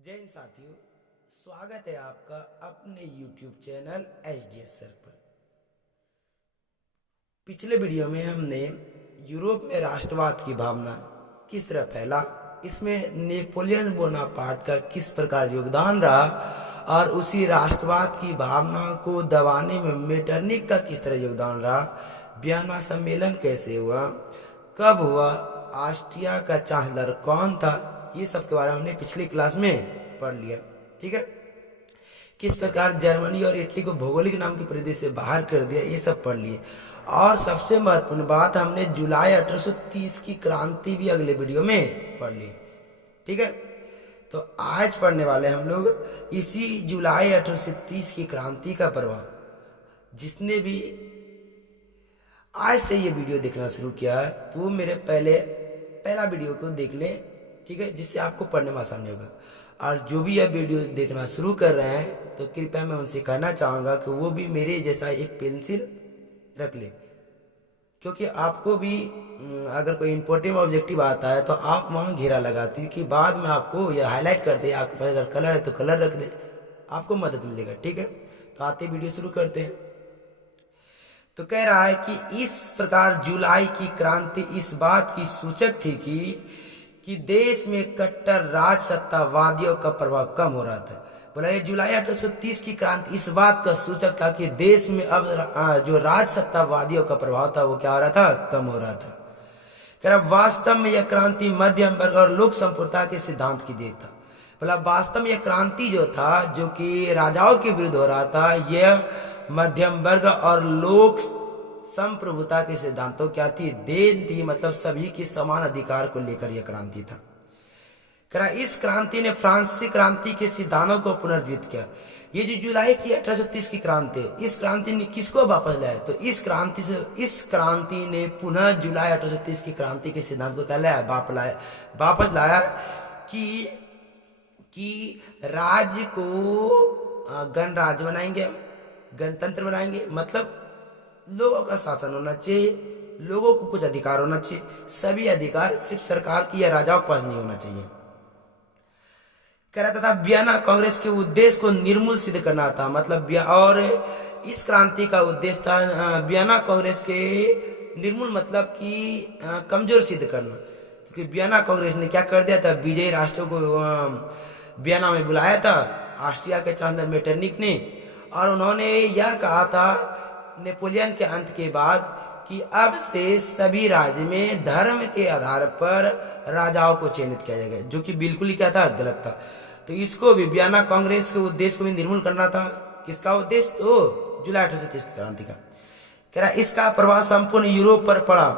जय हिंद साथियों, स्वागत है आपका अपने YouTube चैनल HDS सर पर। पिछले वीडियो में हमने यूरोप में राष्ट्रवाद की भावना किस तरह फैला, इसमें नेपोलियन बोनापार्ट का किस प्रकार योगदान रहा और उसी राष्ट्रवाद की भावना को दबाने में मेटरनिख का किस तरह योगदान रहा, वियना सम्मेलन कैसे हुआ, कब हुआ, ऑस्ट्रिया का चांसलर कौन था, ये सब के बारे में हमने पिछली क्लास में पढ़ लिया। ठीक है, किस प्रकार जर्मनी और इटली को भौगोलिक नाम की परिधि से बाहर कर दिया, ये सब पढ़ लिए। और सबसे महत्वपूर्ण बात, हमने जुलाई 1830 की क्रांति भी अगले वीडियो में पढ़ ली। ठीक है, तो आज पढ़ने वाले हम लोग इसी जुलाई 1830 की क्रांति का प्रभाव। जिसने भी आज से ये वीडियो देखना शुरू किया है तो वो मेरे पहला वीडियो को देख लें, ठीक है, जिससे आपको पढ़ने में आसानी होगा। और जो भी यह वीडियो देखना शुरू कर रहे हैं तो कृपया मैं उनसे कहना चाहूँगा कि वो भी मेरे जैसा एक पेंसिल रख ले, क्योंकि आपको भी अगर कोई इंपॉर्टेंट ऑब्जेक्टिव आता है तो आप वहाँ घेरा लगाती कि बाद में आपको यह हाईलाइट करते हैं। आपके पास अगर कलर है तो कलर रख दे, आपको मदद मिलेगा। ठीक है, तो आते वीडियो शुरू करते हैं। तो कह रहा है कि इस प्रकार जुलाई की क्रांति इस बात की सूचक थी कि देश में कट्टर राजसत्तावादियों का प्रभाव कम हो रहा था। बोला ये जुलाई 1830 की क्रांति इस बात का सूचक था कि देश में अब जो राजसत्तावादियों का प्रभाव था वो क्या हो रहा था, कम हो रहा था। कह रहा वास्तव में यह क्रांति मध्यम वर्ग और लोक संप्रभुता के सिद्धांत की देन था। बोला वास्तव में यह क्रांति जो था, जो कि राजाओं के विरुद्ध हो रहा था, यह मध्यम वर्ग और लोक संप्रभुता के सिद्धांतों क्या थी, देन थी। मतलब सभी के समान अधिकार को लेकर यह क्रांति था। करा इस क्रांति ने फ्रांसीसी क्रांति के सिद्धांतों को पुनर्जीवित किया। ये जो जुलाई की 1830 की क्रांति, इस क्रांति ने किसको वापस लाया, तो इस क्रांति ने पुनः जुलाई 1830 की क्रांति के सिद्धांत को क्या लाया, वापस लाया कि राज्य को गणराज्य बनाएंगे, गणतंत्र बनाएंगे। मतलब लोगों का शासन होना चाहिए, लोगों को कुछ अधिकार होना चाहिए, सभी अधिकार सिर्फ सरकार की या राजाओं के पास नहीं होना चाहिए। कह रहा था वियना कांग्रेस के उद्देश्य को निर्मूल सिद्ध करना था। मतलब और इस क्रांति का उद्देश्य था वियना कांग्रेस के निर्मूल, मतलब कि कमजोर सिद्ध करना। क्योंकि वियना कांग्रेस ने क्या कर दिया था, विजयी राष्ट्रों को वियना में बुलाया था, ऑस्ट्रिया के चांसलर मेटरनिख ने, और उन्होंने यह कहा था नेपोलियन के अंत के बाद कि अब से सभी राज्य में धर्म के आधार पर राजाओं को चयनित किया जाएगा, जो कि बिल्कुल ही क्या था, गलत था। तो इसको भी वियना कांग्रेस के उद्देश्य को भी निर्मूल करना था। किसका उद्देश्य, तो जुलाई 1830 की क्रांति का। कह रहा इसका प्रभाव संपूर्ण यूरोप पर पड़ा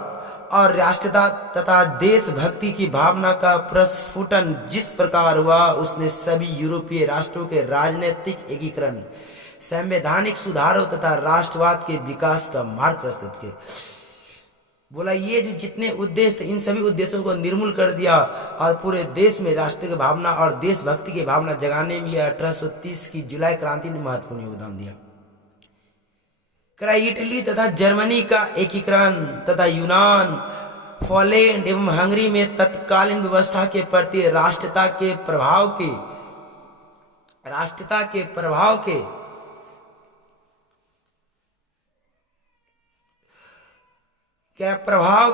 और राष्ट्रता तथा देशभक्ति की भावना का प्रस्फुटन जिस प्रकार हुआ, उसने सभी यूरोपीय राष्ट्रों के राजनीतिक एकीकरण, संवैधानिक सुधारों तथा राष्ट्रवाद के विकास का मार्ग प्रस्तुत किया। बोला ये जो जितने उद्देश्य थे, इन सभी उद्देश्यों को निर्मूल कर दिया और पूरे देश में राष्ट्र की भावना और देशभक्ति की भावना जगाने में 1830 की जुलाई क्रांति ने महत्वपूर्ण योगदान दिया। इटली तथा जर्मनी का एकीकरण तथा यूनान, पोलैंड एवं हंगरी में तत्कालीन व्यवस्था के प्रति राष्ट्रता के प्रभाव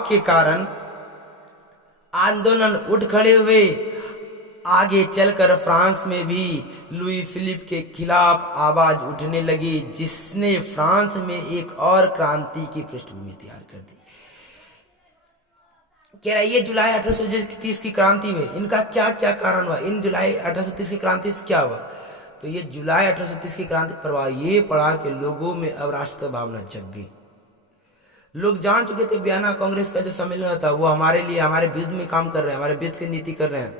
के कारण आंदोलन उठ खड़े हुए। आगे चलकर फ्रांस में भी लुई फिलिप के खिलाफ आवाज उठने लगी, जिसने फ्रांस में एक और क्रांति की पृष्ठभूमि तैयार कर दी। कह रहा ये जुलाई 1830 की क्रांति में इनका क्या क्या कारण हुआ, इन जुलाई 1830 की क्रांति से क्या हुआ, तो ये जुलाई 1830 की क्रांति प्रभाव ये पड़ा कि लोगों में अब राष्ट्र भावना जग गई। लोग जान चुके थे वियना कांग्रेस का जो सम्मेलन था वो हमारे लिए, हमारे विरुद्ध में काम कर रहे हैं, हमारे विरुद्ध की नीति कर रहे हैं।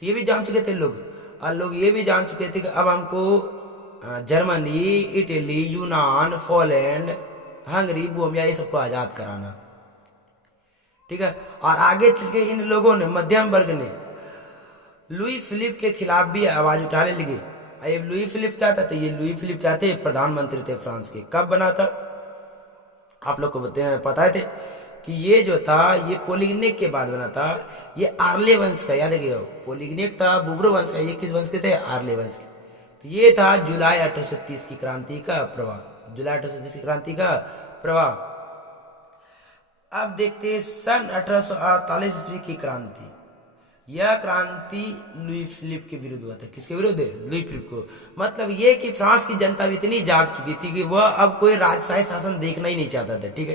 तो ये भी जान चुके थे लोग, और लोग ये भी जान चुके थे कि अब हमको जर्मनी, इटली, यूनान, पोलैंड, हंगरी, बोमिया ये सबको आजाद कराना। ठीक है, और आगे चल के इन लोगों ने, मध्यम वर्ग ने, लुई फिलिप के खिलाफ भी आवाज उठाने लगी। ये लुई फिलिप क्या था, तो ये लुई फिलिप क्या थे, प्रधानमंत्री थे फ्रांस के। कब बना था, आप लोग को पता है थे कि ये जो था ये पोलिगनिक के बाद बना था, ये आर्ले वंश का, याद रखिएगा। पोलिगनिक था बुब्रो वंश का, ये किस वंश के थे? आर्ले वंश के। तो ये था जुलाई 1830 की क्रांति का प्रभाव, जुलाई 1830 की क्रांति का प्रभाव। अब देखते हैं सन 1848 ईस्वी की क्रांति। यह क्रांति लुई फिलिप के विरुद्ध हुआ था। किसके विरुद्ध? लुई फिलिप को। मतलब ये कि फ्रांस की जनता भी इतनी जाग चुकी थी कि वह अब कोई राजशाही शासन देखना ही नहीं चाहता था। ठीक है,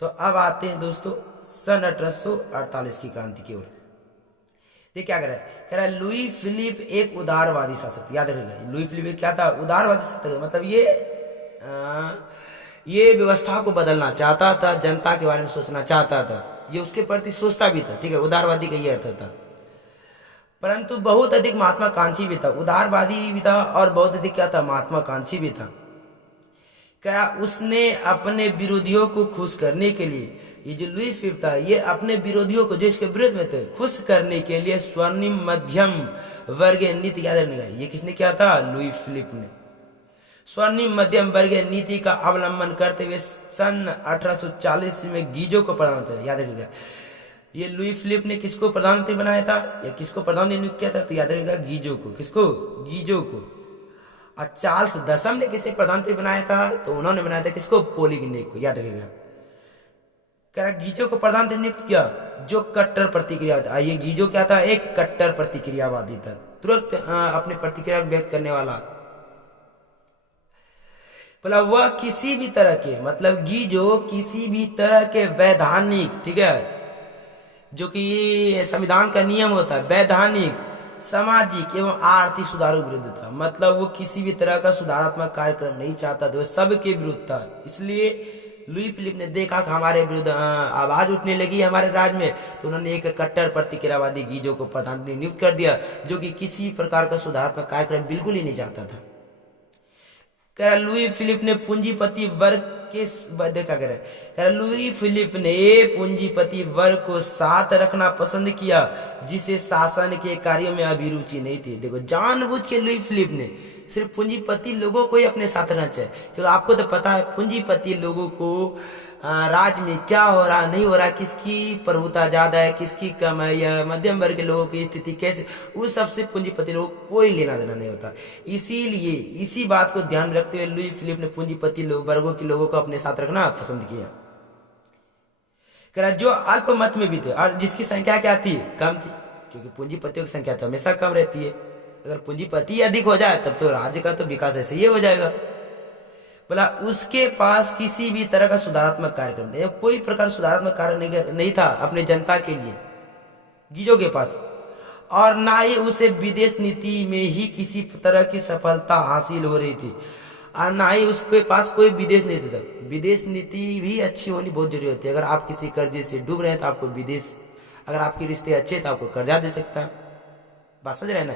तो अब आते हैं दोस्तों सन 1848 की क्रांति की ओर। ये क्या कह रहा है? कह रहा है लुई फिलिप एक उदारवादी शासक। याद रखिएगा, लुई फिलिप क्या था? उदारवादी शासक। मतलब ये व्यवस्था को बदलना चाहता था, जनता के बारे में सोचना चाहता था, ये उसके प्रति सोचता भी था। ठीक है, उदारवादी का ये अर्थ था। परंतु बहुत अधिक महात्माकांक्षी भी था, उदारवादी भी था और बहुत अधिक क्या था? महात्माकांक्षी भी था। क्या उसने अपने विरोधियों को खुश करने के लिए, ये जो लुई फिलिप था ये अपने विरोधियों को जो इसके विरोध में थे खुश करने के लिए स्वर्णिम मध्यम वर्गीय नीति, याद रखिएगा, ये किसने किया था? लुई फिलिप ने। स्वर्णिम मध्यम वर्गीय नीति का अवलंबन करते हुए सन 1840 में गीजो को प्रधानमंत्री, याद रखिएगा, ये लुई फिलिप ने किसको प्रधानमंत्री बनाया था या किसको प्रधानमंत्री नियुक्त किया था? तो याद रखिएगा गीजो को। किसको? गीजो को। और चार्ल्स दसम ने किसे प्रधानमंत्री बनाया था? तो उन्होंने बनाया था किसको? पोलिगनिक को। याद रखिएगा, कह रहा गीजो को प्रधानमंत्री नियुक्त किया जो कट्टर प्रतिक्रिया था। ये गीजो क्या था? एक कट्टर प्रतिक्रियावादी था, तुरंत अपनी प्रतिक्रिया व्यक्त करने वाला। बोला वह किसी भी तरह के, मतलब गीजो किसी भी तरह के वैधानिक, ठीक है, जो कि संविधान का नियम होता है, वैधानिक सामाजिक एवं आर्थिक सुधारों के विरुद्ध था। मतलब वो किसी भी तरह का सुधारात्मक कार्यक्रम नहीं चाहता था, वो सबके विरुद्ध था। इसलिए लुई फिलिप ने देखा कि हमारे विरुद्ध आवाज उठने लगी हमारे राज्य में, तो उन्होंने एक कट्टर प्रतिक्रियावादी गीजो को प्रधानमंत्री नियुक्त कर दिया, जो कि किसी प्रकार का सुधारात्मक कार्यक्रम बिल्कुल ही नहीं चाहता था। कह लुई फिलिप ने पूंजीपति वर्ग के देखा कह लुई फिलिप ने पूंजीपति वर्ग को साथ रखना पसंद किया, जिसे शासन के कार्यों में अभिरुचि नहीं थी। देखो जानबूझ के लुई फिलिप ने सिर्फ पूंजीपति लोगों को ही अपने साथ रहना चाहिए, क्योंकि आपको तो पता है पूंजीपति लोगों को राज्य में क्या हो रहा नहीं हो रहा, किसकी प्रभुता ज्यादा है किसकी कम है, या मध्यम वर्ग के लोगों की स्थिति कैसे, उस सबसे पूंजीपति लोगों को कोई लेना देना नहीं होता। इसीलिए इसी बात को ध्यान में रखते हुए लुई फिलिप ने पूंजीपति वर्गों के लोगों को अपने साथ रखना पसंद किया। जो अल्पमत में भी थे और जिसकी संख्या क्या थी? कम थी, क्योंकि पूंजीपतियों की संख्या तो हमेशा कम रहती है। अगर पूंजीपति अधिक हो जाए तब तो राज्य का तो विकास ऐसे ही हो जाएगा। बोला उसके पास किसी भी तरह का सुधारात्मक कार्यक्रम नहीं, कोई प्रकार सुधारात्मक कार्य नहीं था अपने जनता के लिए गीजो के पास, और ना ही उसे विदेश नीति में ही किसी तरह की सफलता हासिल हो रही थी, और ना ही उसके पास कोई विदेश नीति था। विदेश नीति भी अच्छी होनी बहुत जरूरी होती है। अगर आप किसी कर्जे से डूब रहे हैं तो आपको विदेश, अगर आपके रिश्ते अच्छे हैं तो आपको कर्जा दे सकता है। बात समझ रहे हैं ना?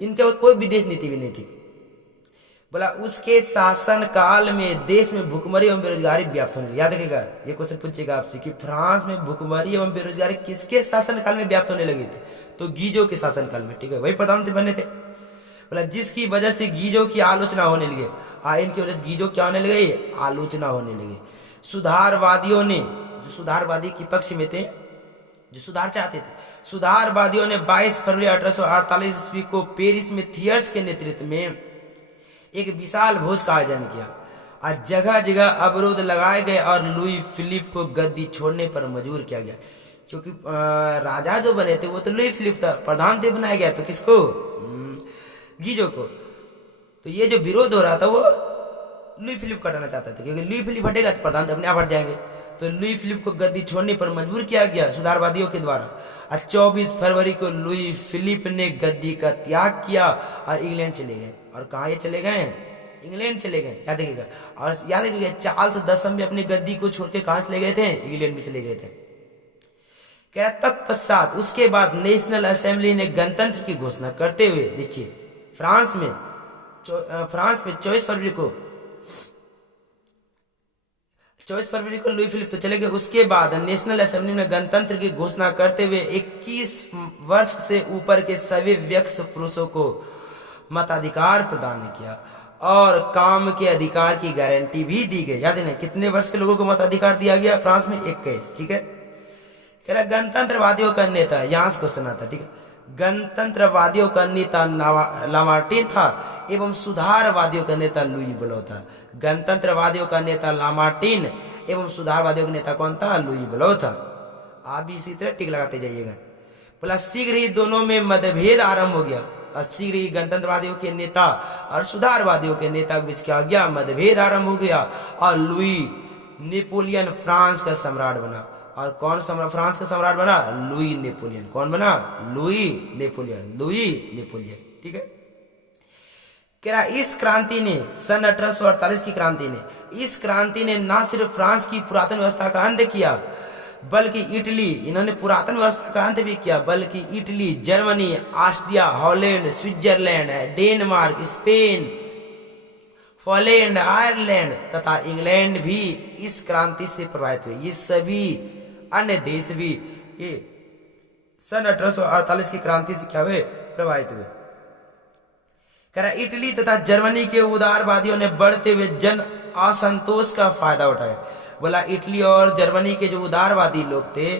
इनके पास कोई विदेश नीति भी नहीं थी। बोला उसके शासन काल में देश में भुखमरी एवं बेरोजगारी व्याप्त होने लगी। याद रखिएगा, ये क्वेश्चन पूछेगा आपसे कि फ्रांस में भुखमरी एवं बेरोजगारी किसके शासन काल में व्याप्त होने लगी थी? तो गीजो के शासन काल में। ठीक है, वही प्रधानमंत्री बने थे। बोला जिसकी वजह से गीजो की आलोचना होने लगी, इनकी वजह से गीजो क्या होने लगी? आलोचना होने लगी। सुधारवादियों ने, जो सुधारवादी के पक्ष में थे, जो सुधार चाहते थे, सुधारवादियों ने 22 फरवरी 1848 ईस्वी को पेरिस में थियर्स के नेतृत्व में एक विशाल भोज का आयोजन किया। आज जगह जगह अवरोध लगाए गए और लुई फिलिप को गद्दी छोड़ने पर मजबूर किया गया, क्योंकि राजा जो बने थे वो तो लुई फिलिप था, प्रधानमंत्री बनाया गया तो किसको? गीजो को। तो ये जो विरोध हो रहा था वो लुई फिलिप हटाना चाहता था, क्योंकि लुई फिलिप हटेगा तो प्रधानमंत्री अपने आप हट जाएंगे। तो लुई फिलिप को गद्दी छोड़ने पर मजबूर किया गया सुधारवादियों के द्वारा। और 24 फरवरी को लुई फिलिप ने गद्दी का त्याग किया और इंग्लैंड चले गए। और कहाँ ये चले गए? इंग्लैंड चले गए। याद रखिएगा, और याद रखिएगा चार्ल्स दसम भी अपनी गद्दी को छोड़ के कहाँ चले गए थे? इंग्लैंड में चले गए थे। क्या तत्पश्चात उसके बाद नेशनल असेंबली ने गणतंत्र की घोषणा करते हुए, देखिए फ्रांस में 24 फरवरी को लुई फिलिप तो चले गए। उसके बाद नेशनल असेंबली ने गणतंत्र की घोषणा करते हुए 21 वर्ष से ऊपर के सभी व्यक्ति पुरुषों को मताधिकार प्रदान किया और काम के अधिकार की गारंटी भी दी गई। याद है ना, कितने वर्ष के लोगों को मताधिकार दिया गया फ्रांस में? 21। ठीक है, कह रहा गणतंत्रवादियों का नेता, यहां से क्वेश्चन आता, ठीक है। गणतंत्रवादियों का नेता लामार्टिन था एवं सुधारवादियों का नेता लुई ब्लो था। गणतंत्रवादियों का नेता लामार्टिन एवं सुधारवादियों का नेता कौन था? लुई ब्लो था। आप भी इसी तरह टिक लगाते जाइएगा। बोला शीघ्र ही दोनों में मतभेद आरंभ हो गया, और शीघ्र ही गणतंत्रवादियों के नेता और सुधारवादियों के नेता के बीच क्या हो गया? मतभेद आरंभ हो गया, और लुई नेपोलियन फ्रांस का सम्राट बना। और कौन फ्रांस का सम्राट बना? Louis Napoleon. कौन बना? Louis Napoleon. लुई नेपोलियन, ठीक है। कह रहा इस क्रांति ने, सन 1848 की क्रांति ने, इस क्रांति ने न सिर्फ फ्रांस की पुरातन व्यवस्था का अंत किया, बल्कि इटली, इन्होंने पुरातन व्यवस्था का अंत भी किया, बल्कि Italy, Germany, Austria, Holland, Switzerland, Denmark, Spain, Poland, Ireland तथा इंग्लैंड भी इस क्रांति से प्रभावित हुए। ये सभी अन्य देश भी ये सन 1848 की क्रांति से क्या हुए? प्रभावित हुए। कह रहा इटली तथा जर्मनी के उदारवादियों ने बढ़ते हुए जन असंतोष का फायदा उठाया। बोला इटली और जर्मनी के जो उदारवादी लोग थे,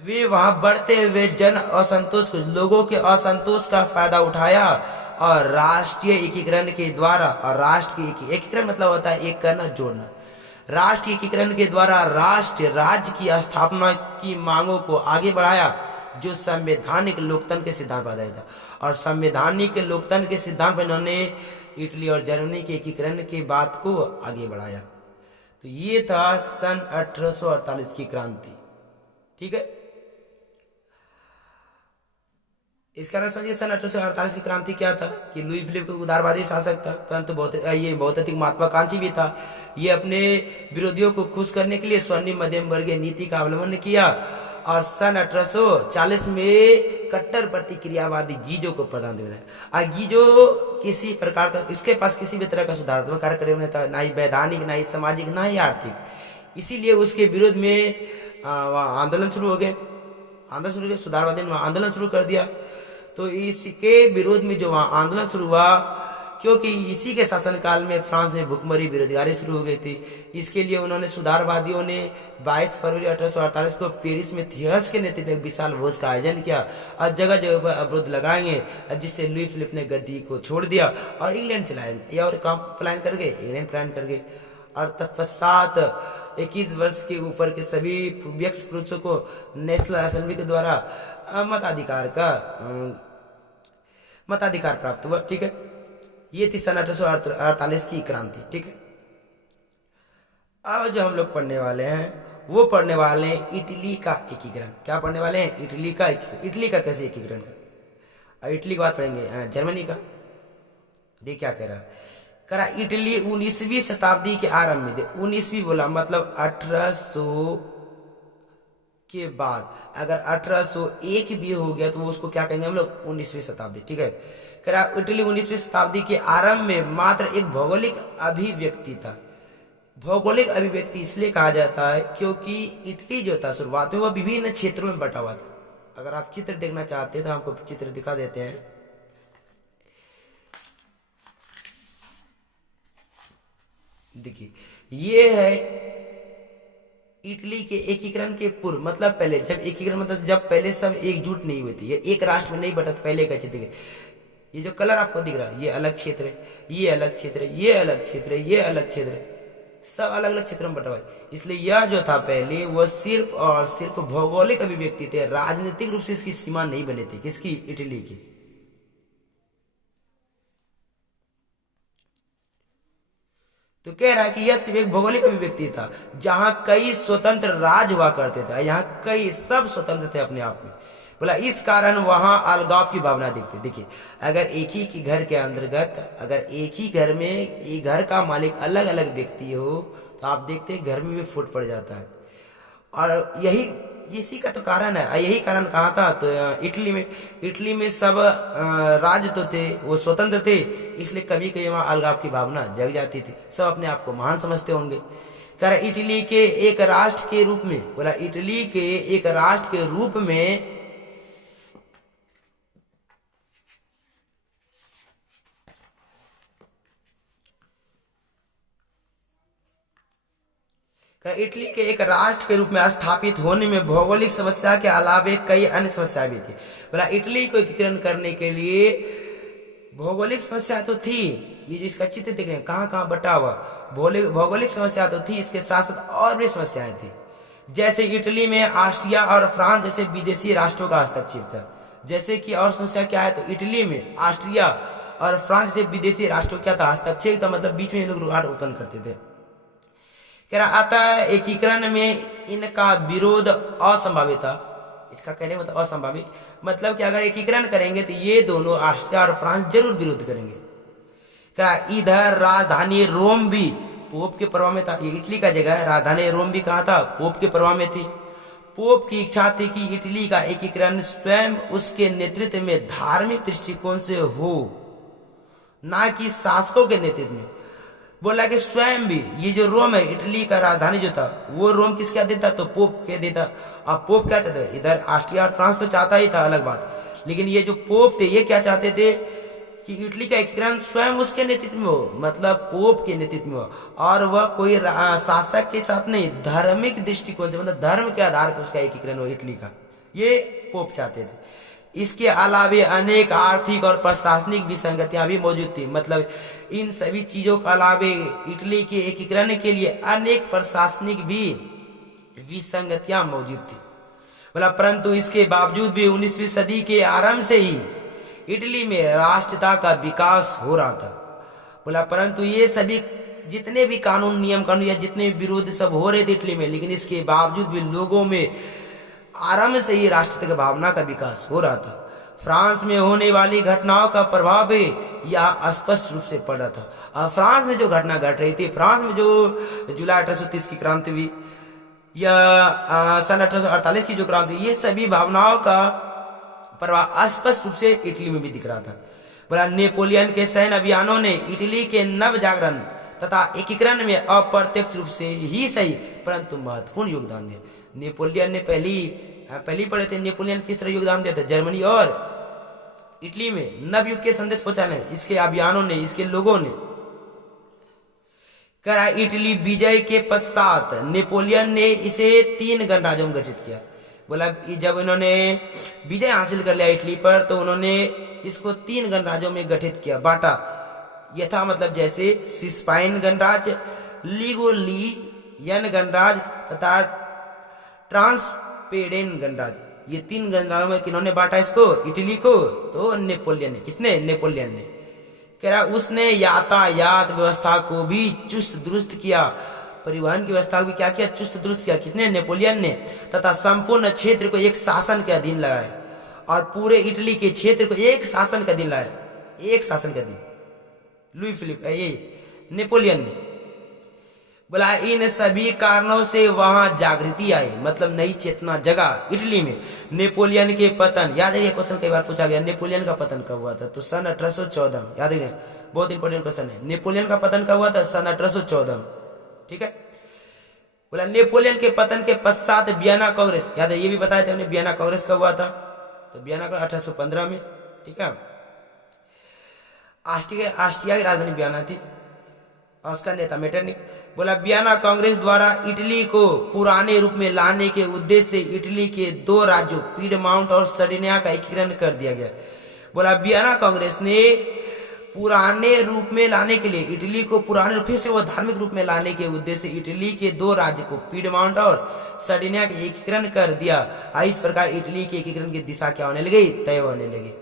वे वहां बढ़ते हुए जन असंतोष, लोगों के असंतोष का फायदा उठाया, और राष्ट्रीय एकीकरण के द्वारा, और राष्ट्र के एकीकरण मतलब होता है एक करना, जोड़ना। राष्ट्रीय एकीकरण के द्वारा राष्ट्र राज्य की स्थापना की मांगों को आगे बढ़ाया, जो संवैधानिक लोकतंत्र के सिद्धांत पर आधारित था। और संवैधानिक लोकतंत्र के सिद्धांत पर इन्होंने इटली और जर्मनी के एकीकरण के बात को आगे बढ़ाया। तो ये था सन 1848 की क्रांति, ठीक है। इस कारण समझिए सन 1848 की क्रांति क्या था कि लुई फिलिप को उदारवादी शासक था, परंतु ये बहुत अधिक महत्वाकांक्षी भी था। ये अपने विरोधियों को खुश करने के लिए स्वर्णिम मध्यम वर्गीय नीति का अवलंबन किया, और सन 1840 में कट्टर प्रतिक्रियावादी गीजो को प्रधानमंत्री बनाया। और गीजो किसी प्रकार का, इसके पास किसी भी तरह का सुधारात्मक कार्यक्रम नहीं था, ना ही वैधानिक, ना ही सामाजिक, ना ही आर्थिक। इसीलिए उसके विरोध में आंदोलन शुरू हो गए। सुधारवादी ने आंदोलन शुरू कर दिया। तो इसके विरोध में जो वहां आंदोलन शुरू हुआ, क्योंकि इसी के शासनकाल में फ्रांस में भूखमरी, बेरोजगारी शुरू हो गई थी। इसके लिए उन्होंने, सुधारवादियों ने 22 फरवरी 1848 को पेरिस में थियर्स के नेतृत्व में एक विशाल भोज का आयोजन किया, और जगह जगह पर अवरोध लगाएंगे, जिससे लुई फिलिप ने गद्दी को छोड़ दिया और इंग्लैंड चलाए। और काम प्लान कर गए, इंग्लैंड प्लान कर गए। और तत्पश्चात 21 वर्ष के ऊपर के सभी व्यक्ति पुरुषों को नेशनल असेंबली के द्वारा मताधिकार प्राप्त हुआ, ठीक है। ये थी सन 1848 की क्रांति, ठीक है। अब जो हम लोग पढ़ने वाले हैं, वो पढ़ने वाले हैं इटली का एकीकरण। क्या पढ़ने वाले हैं? इटली का एकीकरण। इटली का कैसे एकीकरण का, इटली की बात पढ़ेंगे, जर्मनी का। देख क्या कह रहा है, कह रहा इटली 19वीं शताब्दी के आरंभ में, 19वीं बोला मतलब 1800 के बाद, अगर 1801 भी हो गया तो उसको क्या कहेंगे हम लोग? 19वीं शताब्दी, ठीक है। कह रहा इटली 19वीं शताब्दी के आरंभ में मात्र एक भौगोलिक अभिव्यक्ति था। भौगोलिक अभिव्यक्ति इसलिए कहा जाता है क्योंकि इटली जो था शुरुआत में वह विभिन्न क्षेत्रों में बटा हुआ था। अगर आप चित्र देखना चाहते हैं तो आपको चित्र दिखा देते हैं। देखिए, ये है इटली के एकीकरण के पूर्व, मतलब पहले, जब एकीकरण मतलब जब पहले सब एकजुट नहीं हुए थे, ये एक राष्ट्र में नहीं बटा था, पहले का चित्र। ये जो कलर आपको दिख रहा है, ये अलग क्षेत्र है, ये अलग क्षेत्र है, ये अलग क्षेत्र है, ये अलग क्षेत्र है, सब अलग अलग क्षेत्रों में बटा हुआ है। इसलिए यह जो था पहले, वह सिर्फ और सिर्फ भौगोलिक अभिव्यक्ति थे, राजनीतिक रूप से इसकी सीमा नहीं बने थे। किसकी? इटली की। तो कह रहा है कि यह सिर्फ एक भौगोलिक अभिव्यक्ति था, जहां कई स्वतंत्र राज्य हुआ करते थे, यहाँ कई सब स्वतंत्र थे अपने आप में। बोला इस कारण वहां अलगाव की भावना दिखती। देखिए, अगर एक ही की घर के अंतर्गत, अगर एक ही घर में एक घर का मालिक अलग अलग व्यक्ति हो, तो आप देखते हैं घर में भी फूट पड़ जाता है। और यही इसी का तो कारण है। यही कारण कहा था, तो इटली में सब राज्य तो थे, वो स्वतंत्र थे, इसलिए कभी कभी वहां अलगाव की भावना जग जाती थी। सब अपने आप को महान समझते होंगे। कह रहा इटली के एक राष्ट्र के रूप में, बोला इटली के एक राष्ट्र के रूप में इटली के एक राष्ट्र के रूप में स्थापित होने में भौगोलिक समस्या के अलावे कई अन्य समस्याएं भी थी। बोला इटली को एकीकरण करने के लिए भौगोलिक समस्या तो थी, ये जो इसका चित्र देख रहे हैं कहाँ कहाँ बटा हुआ, भौगोलिक समस्या तो थी, इसके साथ साथ और भी समस्याएं थी। जैसे इटली में ऑस्ट्रिया और फ्रांस जैसे विदेशी राष्ट्रों का हस्तक्षेप था। जैसे कि और समस्या क्या है, तो इटली में ऑस्ट्रिया और फ्रांस जैसे विदेशी राष्ट्रों क्या था, हस्तक्षेप था, मतलब बीच में ये लोग रुकावट उत्पन्न करते थे। कह रहा अतः एकीकरण में इनका विरोध असंभावित था। इसका कहने मतलब असंभावित मतलब कि अगर एकीकरण करेंगे तो ये दोनों ऑस्ट्रिया और फ्रांस जरूर विरोध करेंगे। कह रहा इधर राजधानी रोम भी पोप के प्रभाव में था। ये इटली का जगह है, राजधानी रोम भी कहा था, पोप के प्रभाव में थी। पोप की इच्छा थी कि इटली का एकीकरण स्वयं उसके नेतृत्व में धार्मिक दृष्टिकोण से हो, ना कि शासकों के नेतृत्व में। बोला कि स्वयं भी ये जो रोम है, इटली का राजधानी जो था, वो रोम किसके अधीन था, तो पोप के अधीन था। अब पोप क्या चाहते थे, इधर ऑस्ट्रिया और फ्रांस तो चाहता ही था, अलग बात, लेकिन ये जो पोप थे ये क्या चाहते थे कि इटली का एकीकरण स्वयं उसके नेतृत्व में हो, मतलब पोप के नेतृत्व में हो, और वह कोई शासक के साथ नहीं, धार्मिक दृष्टिकोण से, मतलब धर्म के आधार पर उसका एकीकरण हो इटली का, ये पोप चाहते थे। इसके अलावे अनेक आर्थिक और प्रशासनिक विसंगतियां भी मौजूद थी। मतलब इन सभी चीजों के अलावे इटली के एकीकरण के लिए अनेक प्रशासनिक भी विसंगतियां मौजूद थी। मतलब परंतु इसके बावजूद भी 19वीं सदी के आरंभ से ही इटली में राष्ट्रता का विकास हो रहा था। बोला परंतु ये सभी जितने भी कानून नियम कानून या जितने भी विरोध सब हो रहे थे इटली में, लेकिन इसके बावजूद भी लोगों में आरंभ से ही राष्ट्रता की भावना का विकास हो रहा था। फ्रांस में होने वाली घटनाओं का प्रभाव भी यह स्पष्ट रूप से पड़ रहा था। फ्रांस में जो घटना घट रही थी, फ्रांस में जो जुलाई 1830 की क्रांति हुई या सन 1848 की जो क्रांति हुई, ये सभी भावनाओं का प्रभाव स्पष्ट रूप से इटली में भी दिख रहा था। बोला नेपोलियन के सैन्य अभियानों ने इटली के नव जागरण तथा एकीकरण में अप्रत्यक्ष रूप से ही सही परंतु महत्वपूर्ण योगदान दिया। नेपोलियन ने पहली पढ़े थे, नेपोलियन किस तरह योगदान दिया था जर्मनी और इटली में नव युग के संदेश पहुंचाने, इसके अभियानों ने, इसके लोगों ने करा। इटली विजय के पश्चात नेपोलियन ने इसे 3 गणराज्यों में गठित किया। बोला जब इन्होंने विजय हासिल कर लिया इटली पर, तो उन्होंने इसको 3 गणराज्यों में गठित किया, बांटा। यह था मतलब जैसे सिस्पाइन गणराज्य, लिगोलियन गणराज्य तथा ट्रांसपेडेन गणराज्य। ये 3 गणराज्यों में किन्होंने बांटा इसको, इटली को, तो नेपोलियन ने। किसने, नेपोलियन ने। कह रहा उसने यातायात व्यवस्था को भी चुस्त दुरुस्त किया, परिवहन की व्यवस्था को भी क्या किया, चुस्त दुरुस्त किया। किसने, नेपोलियन ने। तथा संपूर्ण क्षेत्र को एक शासन के अधीन लगाया और पूरे इटली के क्षेत्र को एक शासन के अधीन लाया, एक शासन के अधीन। लुई फिलिप ये नेपोलियन ने। बोला इन सभी कारणों से वहां जागृति आई, मतलब नई चेतना जगा इटली में। नेपोलियन के पतन, याद है ये क्वेश्चन कई बार पूछा गया, नेपोलियन का पतन कब हुआ था, तो सन 1814, याद है, बहुत इंपॉर्टेंट क्वेश्चन है। नेपोलियन का पतन कब हुआ था, सन 1814, ठीक है। बोला नेपोलियन के पतन के पश्चात वियना कांग्रेस, याद है ये भी बताया था हमने, वियना कांग्रेस कब हुआ था, तो वियना का 1815 में, ठीक है। ऑस्ट्रिया की राजधानी वियना थी और उसका नेता मेटरनिक। बोला वियना कांग्रेस द्वारा इटली को पुराने रूप में लाने के उद्देश्य से इटली के 2 राज्यों पीडमाउंट और सर्डिनिया का एकीकरण कर दिया गया। बोला वियना कांग्रेस ने पुराने रूप में लाने के लिए, इटली को पुराने रूप से वो धार्मिक रूप में लाने के उद्देश्य से इटली के 2 राज्य को पीडमाउंट और सर्डिनिया का एकीकरण कर दिया। इस प्रकार इटली के एकीकरण की दिशा क्या होने लगी, तय होने लगी।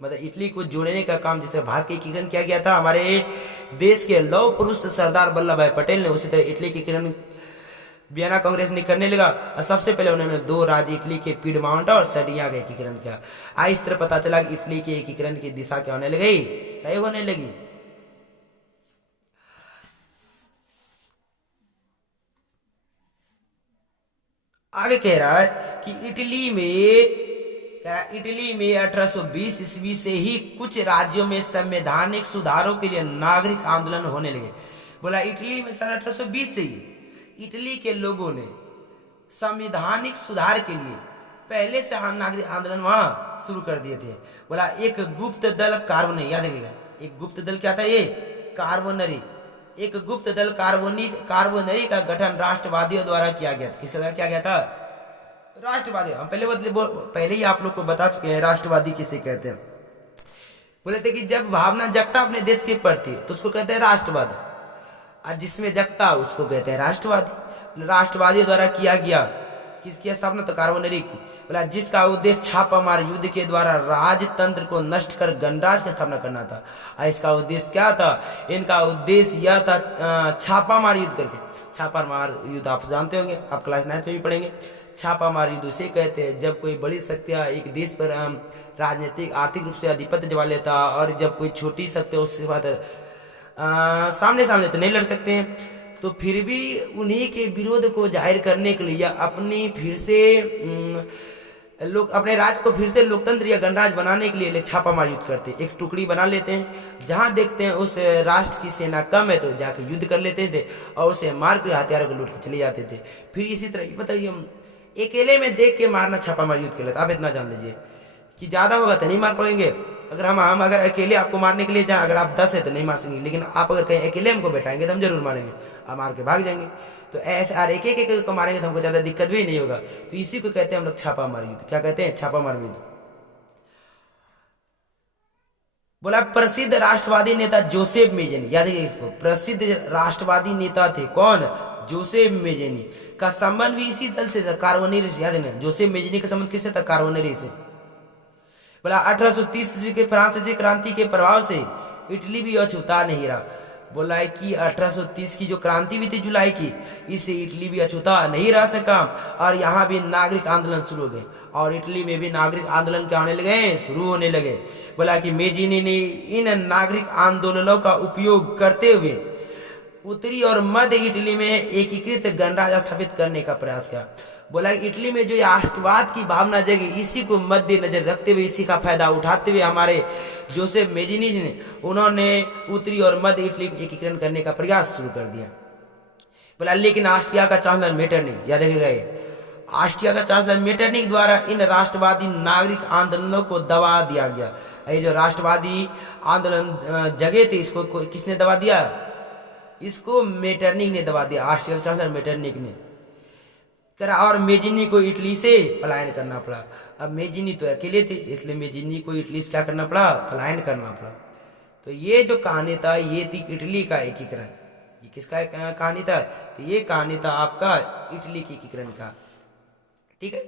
मतलब इटली को जोड़ने का काम जिस तरह भारत के एकीकरण किया गया था हमारे देश के लौह पुरुष सरदार वल्लभ भाई पटेल ने, उसी तरह इटली के एकीकरण वियना कांग्रेस ने करने लगा। और सबसे पहले उन्होंने 2 राज्य इटली के पीडमाउंट और सर्डिनिया का एकीकरण किया। इस तरह पता चला कि इटली के एकीकरण की दिशा क्या होने लगी, तय होने लगी। आगे कह रहा है कि इटली में 1820 ईस्वी से ही कुछ राज्यों में संवैधानिक सुधारों के लिए नागरिक आंदोलन होने लगे। बोला इटली में सन 1820 से ही इटली के लोगों ने संवैधानिक सुधार के लिए पहले से नागरिक आंदोलन वहां शुरू कर दिए थे। बोला एक गुप्त दल कार्बोनरी, याद रखिएगा, एक गुप्त दल क्या था, ये कार्बोनरी, एक गुप्त दल कार्बोनरी का गठन राष्ट्रवादियों द्वारा किया गया था। किसके द्वारा किया गया था? राष्ट्रवादी। हम पहले ही आप लोग को बता चुके हैं राष्ट्रवादी किसे कहते हैं। बोले थे कि जब भावना जगता अपने देश के प्रति तो उसको कहते हैं राष्ट्रवाद, और जिसमें जगता उसको कहते हैं राष्ट्रवादी। राष्ट्रवादियों द्वारा किया गया, किसकी स्थापना? तो कार्बोनरी की। बोला जिसका उद्देश्य छापामार युद्ध के द्वारा राजतंत्र को नष्ट कर गणराज्य की स्थापना करना था। और इसका उद्देश्य क्या था? इनका उद्देश्य यह था छापामार युद्ध करके। छापामार युद्ध आप जानते होंगे, आप क्लास 9 में भी पढ़ेंगे। छापामार युद्ध उसे कहते हैं जब कोई बड़ी शक्तियां एक देश पर राजनीतिक आर्थिक रूप से आधिपत्य जमा लेता, और जब कोई छोटी शक्ति उसके बाद सामने सामने तो नहीं लड़ सकते हैं, तो फिर भी उन्हीं के विरोध को जाहिर करने के लिए या अपनी फिर से लोग अपने राज्य को फिर से लोकतंत्र या गणराज्य बनाने के लिए छापामार युद्ध करते हैं। एक टुकड़ी बना लेते हैं, जहां देखते हैं उस राष्ट्र की सेना कम है तो जाके युद्ध कर लेते थे और उसे मार कर हथियारों को लूट के चले जाते थे। फिर इसी तरह बताइए, हम अकेले में देख के मारना छापामार युद्ध के लिए। आप इतना जान लीजिए कि ज्यादा होगा तो नहीं मार पाएंगे। अगर हम अगर अकेले आपको मारने के लिए जाए, अगर आप 10 है तो नहीं मार सकेंगे, लेकिन आप अगर कहीं अकेले हमको बैठाएंगे तो हम जरूर मारेंगे, आप मार के भाग जाएंगे। तो ऐसे और एक को मारेंगे तो हमको ज्यादा दिक्कत भी नहीं होगा। तो इसी को कहते हैं हम लोग छापामार युद्ध। क्या कहते हैं? छापामार युद्ध। बोला प्रसिद्ध राष्ट्रवादी नेता जोसेफ मेजेनी, याद रखिए इसको, प्रसिद्ध राष्ट्रवादी नेता थे कौन? जोसेफ मेजेनी। का संबंध भी इसी दल से था, कार्बोनरी से। याद है, जोसेफ मेजेनी का संबंध किससे था? कार्बोनरी से। बोला 1830 ईस्वी के फ्रांसीसी क्रांति के प्रभाव से इटली भी अछूता नहीं रहा। बोला है कि 1830 की जो क्रांति हुई थी जुलाई की, इससे इटली भी अछूता नहीं रह सका और यहाँ भी नागरिक आंदोलन शुरू हो गए, और इटली में भी नागरिक आंदोलन क्या होने लगे? शुरू होने लगे। बोला कि मेजिनी ने इन नागरिक आंदोलनों का उपयोग करते हुए उत्तरी और मध्य इटली में एकीकृत गणराज्य स्थापित करने का प्रयास किया। बोला इटली में जो राष्ट्रवाद की भावना जगी, इसी को मद्देनजर रखते हुए, इसी का फायदा उठाते हुए हमारे जोसेफ मेजिनी ने उन्होंने उत्तरी और मध्य इटली को एकीकरण करने का प्रयास शुरू कर दिया। बोला लेकिन ऑस्ट्रिया का चांसलर मेटरनिख, याद रखिएगा, ऑस्ट्रिया का चांसलर मेटरनिख द्वारा इन राष्ट्रवादी नागरिक आंदोलनों को दबा दिया गया। ये जो राष्ट्रवादी आंदोलन जगे थे, इसको किसने दबा दिया? इसको मेटरनिख ने दबा दिया, ऑस्ट्रिया का चांसलर मेटरनिख ने करा। और मेजिनी को इटली से पलायन करना पड़ा। अब मेजिनी तो अकेले थे, इसलिए मेजिनी को इटली से क्या करना पड़ा? पलायन करना पड़ा। तो ये जो कहानी था, ये थी इटली का एकीकरण। ये किसका कहानी था? तो ये कहानी था आपका इटली के एकीकरण का। ठीक है,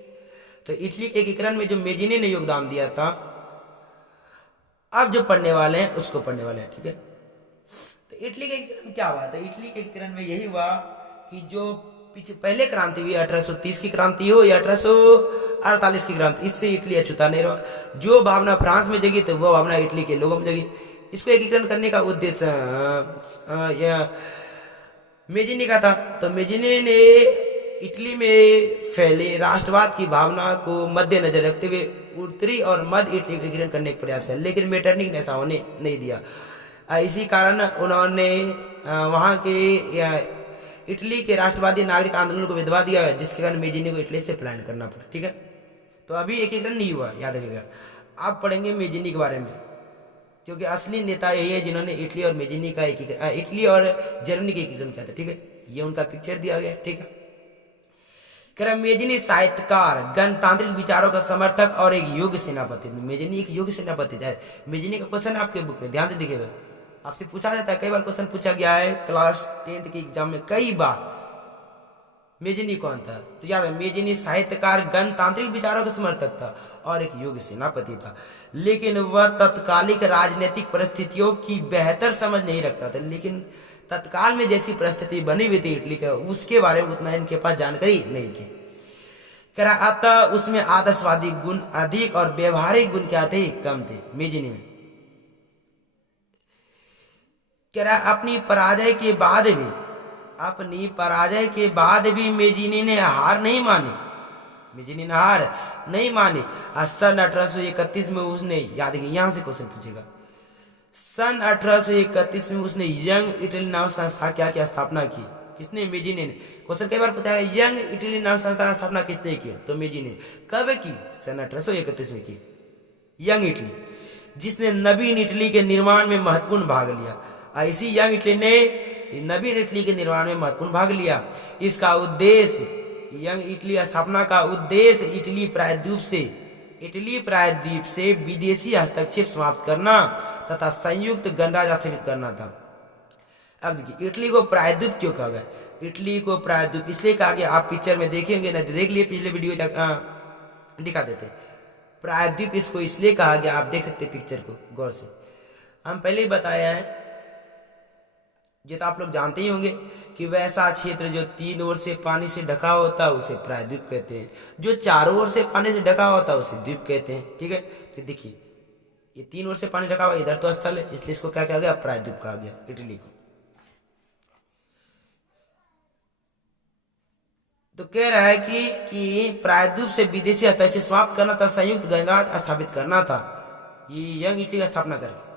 तो इटली के एकीकरण में जो मेजिनी ने योगदान दिया था, अब जो पढ़ने वाले हैं उसको पढ़ने वाले हैं। ठीक है, तो इटली के एकीकरण क्या हुआ? तो इटली के एकीकरण में यही हुआ कि जो पीछे पहले क्रांति हुई, 1830 की क्रांति हो या 1848 की क्रांति, इससे इटली अछूता नहीं रहा। जो भावना फ्रांस में जगी तो वो भावना इटली के लोगों में जगी। इसको एकीकरण करने का उद्देश्य मेजिनी का था। तो मेजिनी ने इटली में फैले राष्ट्रवाद की भावना को मद्देनजर रखते हुए उत्तरी और मध्य इटली का एकीकरण करने का प्रयास किया, लेकिन मेटरनिख ने ऐसा होने नहीं दिया। इसी कारण उन्होंने वहां के इटली के राष्ट्रवादी नागरिक आंदोलन को विधवा दिया, जिसके कारण मेजिनी को इटली से पलायन करना पड़ा। ठीक है, तो अभी एकीकरण नहीं हुआ, याद रखिएगा। आप पढ़ेंगे मेजिनी के बारे में, क्योंकि असली नेता यही है जिन्होंने इटली और मेजिनी का एकीकरण, इटली और जर्मनी का एकीकरण किया था। ठीक है, ये उनका पिक्चर दिया गया। ठीक है, कह रहा मेजिनी साहित्यकार, गणतांत्रिक विचारों का समर्थक और एक योग्य सेनापति। मेजिनी एक योग्य सेनापति था। मेजिनी का क्वेश्चन आपके बुक में ध्यान से दिखेगा, आपसे पूछा जाता है, कई बार क्वेश्चन पूछा गया है क्लास 10th के एग्जाम में कई बार। मेजिनी कौन था? तो याद है, मेजिनी साहित्यकार, गणतांत्रिक विचारों का समर्थक था और एक योग्य सेनापति था, लेकिन वह तत्कालिक राजनीतिक परिस्थितियों की बेहतर समझ नहीं रखता था। लेकिन तत्काल में जैसी परिस्थिति बनी हुई थी इटली का, उसके बारे में उतना इनके पास जानकारी नहीं थी। कह रहा अतः उसमें आदर्शवादी गुण अधिक और व्यवहारिक गुण क्या थे? कम थे मेजिनी में। कह रहा अपनी पराजय के बाद भी मेजिनी ने हार नहीं मानी। मेजिनी ने हार नहीं मानी। सन 1831 में उसने, याद है यहां से क्वेश्चन पूछेगा, सन 1831 में उसने यंग इटली नामक संस्था क्या स्थापना की? किसने? मेजिनी ने। क्वेश्चन कई बार पूछा है, यंग इटली नामक संस्था की स्थापना किसने की? तो मेजिनी ने। कब की? सन 1831 में की यंग इटली, जिसने नवीन इटली के निर्माण में महत्वपूर्ण भाग लिया। इसी यंग इटली ने नवीन इटली के निर्माण में महत्वपूर्ण भाग लिया। इसका उद्देश्य यंग इटली स्थापना का उद्देश्य इटली प्रायद्वीप से विदेशी हस्तक्षेप समाप्त करना तथा संयुक्त गणराज्य स्थापित करना था। अब देखिए इटली को प्रायद्वीप क्यों कहा गया? इटली को प्रायद्वीप इसलिए कहा गया, आप पिक्चर में देखेंगे ना, देख लिए पिछले वीडियो दिखा देते। प्रायद्वीप इसको इसलिए कहा गया, आप देख सकते पिक्चर को गौर से। हम पहले ही बताया है, ये तो आप लोग जानते ही होंगे कि वैसा क्षेत्र जो 3 ओर से पानी से ढका होता है उसे प्रायद्वीप कहते हैं, जो चारों ओर से पानी से ढका होता है उसे द्वीप कहते हैं। ठीक है, तो देखिए ये 3 ओर से पानी ढका हुआ, इधर तो स्थल है, इसलिए इसको क्या कहा गया? प्रायद्वीप कहा गया इटली को। तो कह रहा है कि प्रायद्वीप से विदेशी हस्तक्षेप समाप्त करना था, संयुक्त गणराज्य स्थापित करना था, ये यंग इटली की स्थापना करके।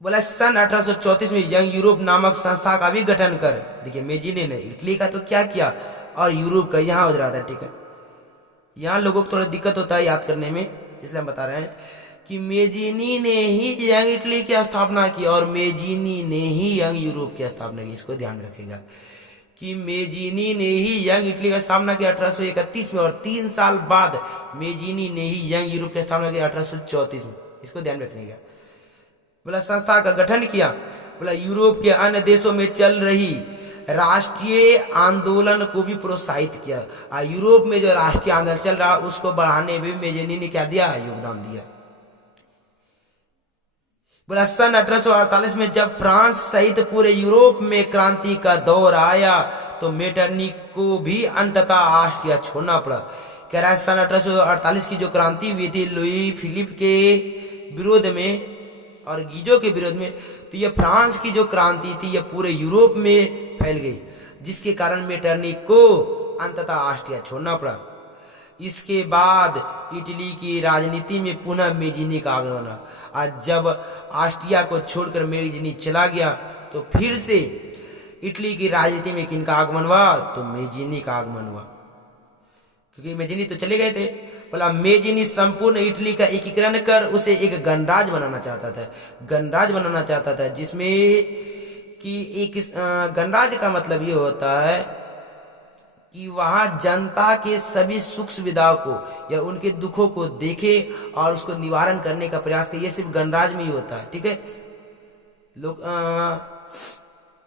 बोला सन 1834 में यंग यूरोप नामक संस्था का भी गठन कर, देखिए मेजिनी ने इटली का तो क्या किया और यूरोप का यहाँ हो रहा था। ठीक है, यहाँ लोगों को थोड़ा दिक्कत होता है याद करने में, इसलिए हम बता रहे हैं कि मेजिनी ने ही यंग इटली की स्थापना की और मेजिनी ने ही यंग यूरोप की स्थापना की। इसको ध्यान रखेगा कि मेजिनी ने ही यंग इटली की स्थापना की 1831 में, और 3 साल बाद मेजिनी ने ही यंग यूरोप की स्थापना की 1834 में। इसको ध्यान रखने का। बोला संस्था का गठन किया, बोला यूरोप के अन्य देशों में चल रही राष्ट्रीय आंदोलन को भी प्रोत्साहित किया। यूरोप में जो राष्ट्रीय आंदोलन चल रहा उसको बढ़ाने में मेजिनी ने क्या दिया? योगदान दिया। बोला सन 1848 में जब फ्रांस सहित पूरे यूरोप में क्रांति का दौर आया तो मेटरनिक को भी अंततः ऑस्ट्रिया छोड़ना पड़ा। कह रहा है सन 1848 की जो क्रांति हुई थी लुई फिलिप के विरोध में और गीजो के विरोध में, तो ये फ्रांस की जो क्रांति थी ये पूरे यूरोप में फैल गई, जिसके कारण मेटरनिक को अंततः ऑस्ट्रिया छोड़ना पड़ा। इसके बाद इटली की राजनीति में पुनः मेजिनी का आगमन हुआ। आज जब ऑस्ट्रिया को छोड़कर मेजिनी चला गया तो फिर से इटली की राजनीति में किनका आगमन हुआ? तो मेजिनी का आगमन हुआ, क्योंकि मेजिनी तो चले गए थे। बोला मेजिनी संपूर्ण इटली का एकीकरण कर उसे एक गणराज्य बनाना चाहता था। गणराज्य बनाना चाहता था जिसमें कि एक गणराज्य का मतलब ये होता है कि वहां जनता के सभी सुख सुविधाओं को या उनके दुखों को देखे और उसको निवारण करने का प्रयास करे। ये सिर्फ गणराज्य में ही होता है। ठीक है, लोग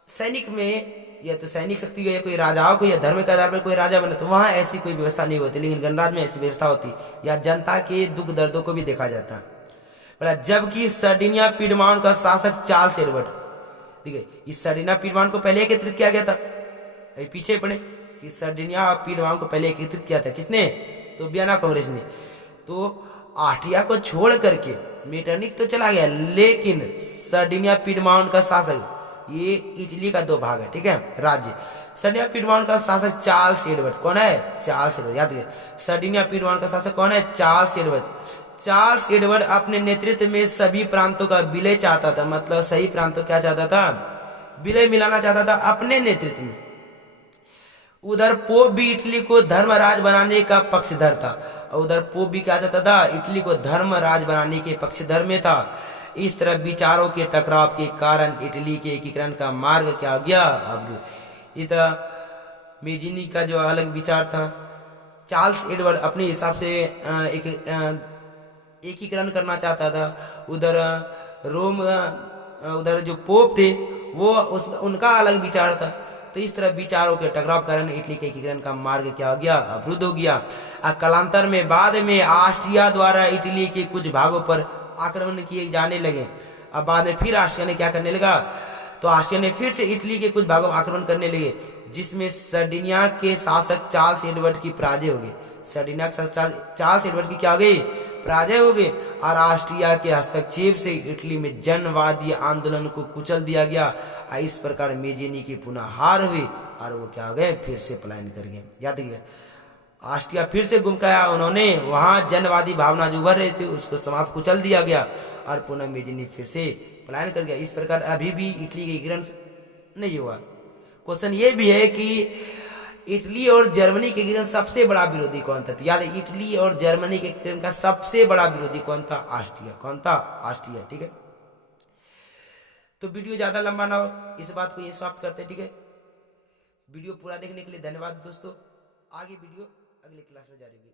सैनिक में या तो सैनिक शक्ति या कोई राजाओं को या धर्म के आधार पर कोई राजा बने तो वहां ऐसी कोई व्यवस्था नहीं होती, लेकिन गणराज्य में ऐसी व्यवस्था होती या जनता के दुख दर्दों को भी देखा जाता है। जबकि सर्डिनिया पिडमॉन्ट का शासक चार्ल्स एडवर्ड, ठीक है, इस सर्डिनिया पिडमॉन्ट को पहले एकत्रित किया गया था, अभी पीछे पड़े कि सर्डिनिया पिडमॉन्ट को पहले एकत्रित किया था किसने? तो वियना कांग्रेस ने। तो ऑस्ट्रिया को छोड़ करके मेटरनिक तो चला गया, लेकिन सर्डिनिया पिडमॉन्ट का शासक, ये इटली का 2 भाग है, ठीक है, राज्य। सर्डिनिया पिडमॉन्ट का शासक चार्ल्स एडवर्ड, कौन है? चार्ल्स एडवर्ड, याद रखिए। सर्डिनिया पिडमॉन्ट का शासक कौन है? Charles Edward. चार्ल्स एडवर्ड अपने नेतृत्व में सभी प्रांतों का विलय चाहता था, मतलब सही प्रांतों क्या चाहता था? विलय मिलाना चाहता था अपने नेतृत्व में। उधर पोप भी इटली को धर्मराज बनाने का पक्षधर था, और उधर पोप भी क्या चाहता था? इटली को धर्मराज बनाने के पक्षधर में था। इस तरह विचारों के टकराव के कारण इटली के एकीकरण का मार्ग क्या हो गया? अब इधर मेजिनी का जो अलग विचार था, चार्ल्स एडवर्ड अपने हिसाब से एकीकरण करना चाहता था। उधर रोम, उधर जो पोप थे वो उनका अलग विचार था। तो इस तरह विचारों के टकराव कारण इटली के एकीकरण का मार्ग क्या हो गया? अवरुद्ध हो गया। कालांतर में बाद में ऑस्ट्रिया द्वारा इटली के कुछ भागों पर आक्रमण किए जाने लगे। अब बाद में फिर ऑस्ट्रिया ने क्या करने लगा? तो ऑस्ट्रिया ने फिर से इटली के कुछ भागों में आक्रमण करने लगे, जिसमें सर्डिनिया के शासक चार्ल्स एडवर्ड की पराजय हो गई। सर्डिनिया के शासक चार्ल्स एडवर्ड की क्या हो गई? पराजय हो गई। और ऑस्ट्रिया के हस्तक्षेप से इटली में जनवादी आंदोलन को कुचल दिया गया। इस प्रकार मेजिनी की पुनः हार हुई और वो क्या हो गए? फिर से पलायन कर गए। याद रखिए, ऑस्ट्रिया फिर से गुमकाया उन्होंने, वहां जनवादी भावना जो उभर रही थी उसको समाप्त कुचल दिया गया और पुनः मेजिनी फिर से पलायन कर गया। इस प्रकार अभी भी इटली के एकीकरण नहीं हुआ। क्वेश्चन ये भी है कि इटली और जर्मनी के एकीकरण सबसे बड़ा विरोधी कौन था? तो याद है, इटली और जर्मनी के एकीकरण का सबसे बड़ा विरोधी कौन था? ऑस्ट्रिया। कौन था? ऑस्ट्रिया। ठीक है, तो वीडियो ज़्यादा लंबा ना हो, इस बात को ये समाप्त करते हैं, ठीक है। वीडियो पूरा देखने के लिए धन्यवाद दोस्तों। आगे वीडियो अगले क्लास में जारी होगी।